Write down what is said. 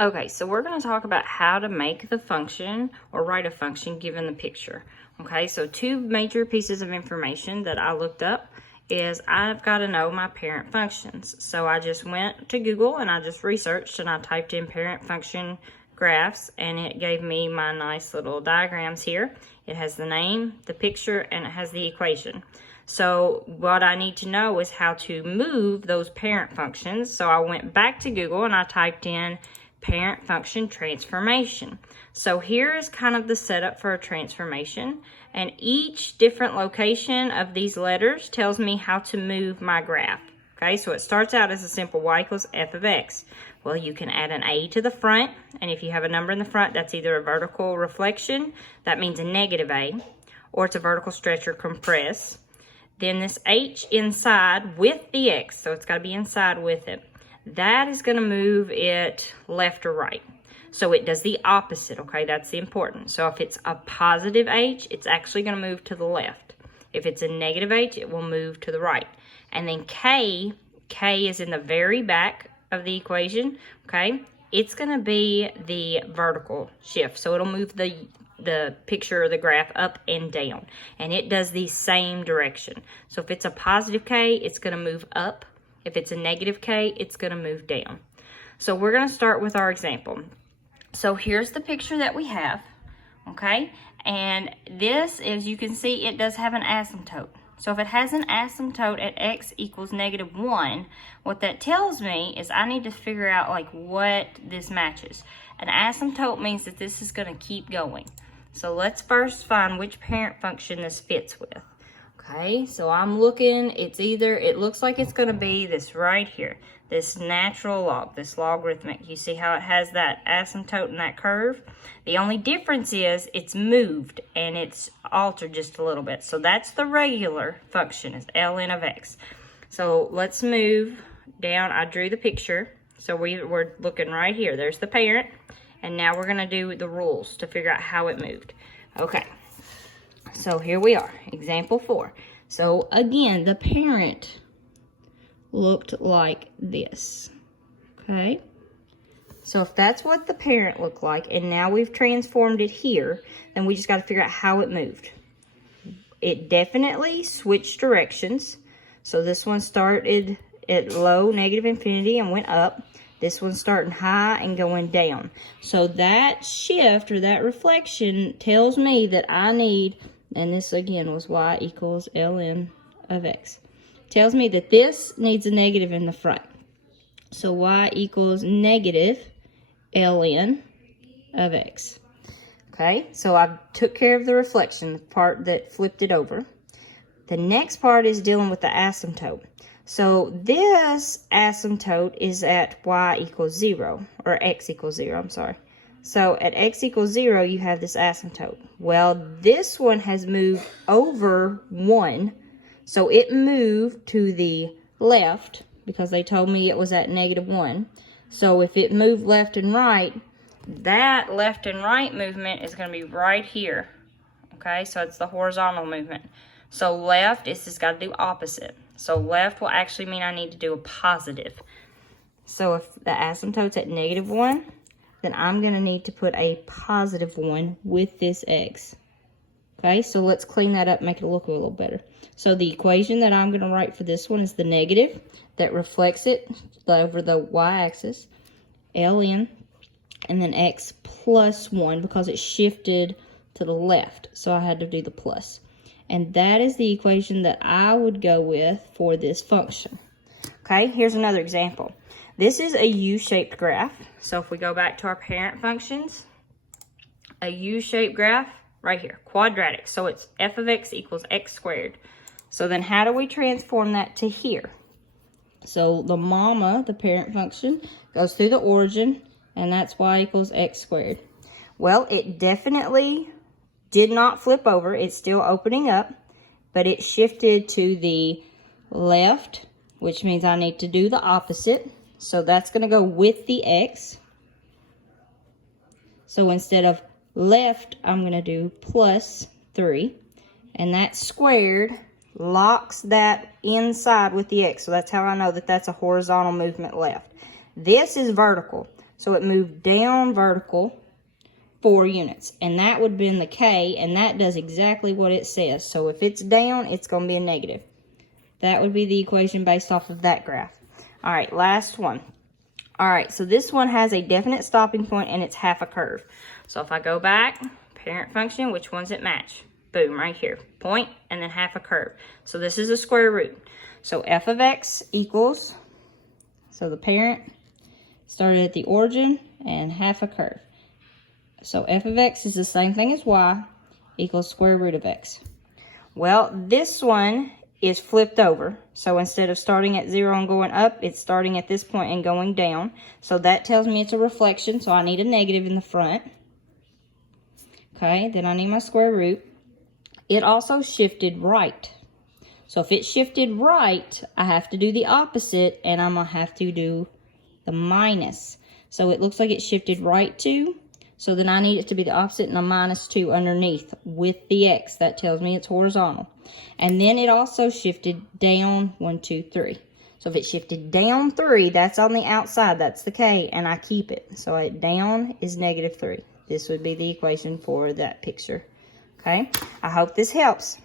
Okay, so we're going to talk about how to make the function or write a function given the picture. Okay, so two major pieces of information that I looked up is I've got to know my parent functions. So I just went to Google and I just researched and I typed in parent function graphs and it gave me my nice little diagrams here. It has the name, the picture, and it has the equation. So what I need to know is how to move those parent functions. So I went back to Google and I typed in parent function transformation. So here is kind of the setup for a transformation, and each different location of these letters tells me how to move my graph. Okay, so it starts out as a simple y equals f of x. Well, you can add an a to the front, and if you have a number in the front, that's either a vertical reflection, that means a negative a, or it's a vertical stretch or compress. Then this h inside with the x, so it's got to be inside with it. That is going to move it left or right. So it does the opposite, okay? That's the important. So if it's a positive h, it's actually going to move to the left. If it's a negative h, it will move to the right. And then k is in the very back of the equation, okay? It's going to be the vertical shift. So it'll move the picture or the graph up and down. And it does the same direction. So if it's a positive k, it's going to move up. If it's a negative k, it's going to move down. So we're going to start with our example. So here's the picture that we have, okay? And this, as you can see, it does have an asymptote. So if it has an asymptote at x equals -1, what that tells me is I need to figure out like what this matches. An asymptote means that this is going to keep going. So let's first find which parent function this fits with. Okay, so I'm looking, it looks like it's going to be this right here, this natural log, this logarithmic. You see how it has that asymptote and that curve? The only difference is it's moved and it's altered just a little bit. So that's the regular function, is ln of x. So let's move down. I drew the picture. So we're looking right here. There's the parent. And now we're going to do the rules to figure out how it moved. Okay. So here we are, example 4. So again, the parent looked like this, okay? So if that's what the parent looked like, and now we've transformed it here, then we just got to figure out how it moved. It definitely switched directions. So this one started at low, negative infinity, and went up. This one's starting high and going down. So that shift or that reflection tells me that I need, and this again was y equals ln of x. Tells me that this needs a negative in the front. So y equals negative ln of x. Okay, so I took care of the reflection, the part that flipped it over. The next part is dealing with the asymptote. So this asymptote is at y equals 0, or x equals 0, I'm sorry. So at x equals 0, you have this asymptote. Well, this one has moved over 1, so it moved to the left because they told me it was at -1. So if it moved left and right, that left and right movement is going to be right here. Okay, so it's the horizontal movement. So left is just got to do opposite. So left will actually mean I need to do a positive. So if the asymptote's at -1, then I'm going to need to put a +1 with this x. Okay, so let's clean that up, make it look a little better. So the equation that I'm going to write for this one is the negative that reflects it over the y-axis, ln, and then x plus 1 because it shifted to the left. So I had to do the plus. And that is the equation that I would go with for this function. Okay, here's another example. This is a U-shaped graph. So if we go back to our parent functions, a U-shaped graph right here, quadratic. So it's f of x equals x squared. So then how do we transform that to here? So the mama, the parent function, goes through the origin, and that's y equals x squared. Well, it definitely did not flip over. It's still opening up, but it shifted to the left, which means I need to do the opposite. So that's going to go with the x. So instead of left, I'm going to do +3. And that squared locks that inside with the x. So that's how I know that that's a horizontal movement left. This is vertical. So it moved down vertical 4 units. And that would have been the K, and that does exactly what it says. So if it's down, it's going to be a negative. That would be the equation based off of that graph. All right, last one. All right, so this one has a definite stopping point, and it's half a curve. So if I go back, parent function, which ones it match? Boom, right here. Point, and then half a curve. So this is a square root. So f of x equals, so the parent started at the origin and half a curve. So f of x is the same thing as y equals square root of x. Well, this one is flipped over. So instead of starting at 0 and going up, it's starting at this point and going down. So that tells me it's a reflection, so I need a negative in the front. Okay, then I need my square root. It also shifted right. So if it shifted right, I have to do the opposite, and I'm going to have to do the minus. So it looks like it shifted right 2. So then I need it to be the opposite and a minus 2 underneath with the x. That tells me it's horizontal. And then it also shifted down 1, 2, 3. So if it shifted down 3, that's on the outside. That's the K, and I keep it. So it down is negative 3. This would be the equation for that picture. Okay? I hope this helps.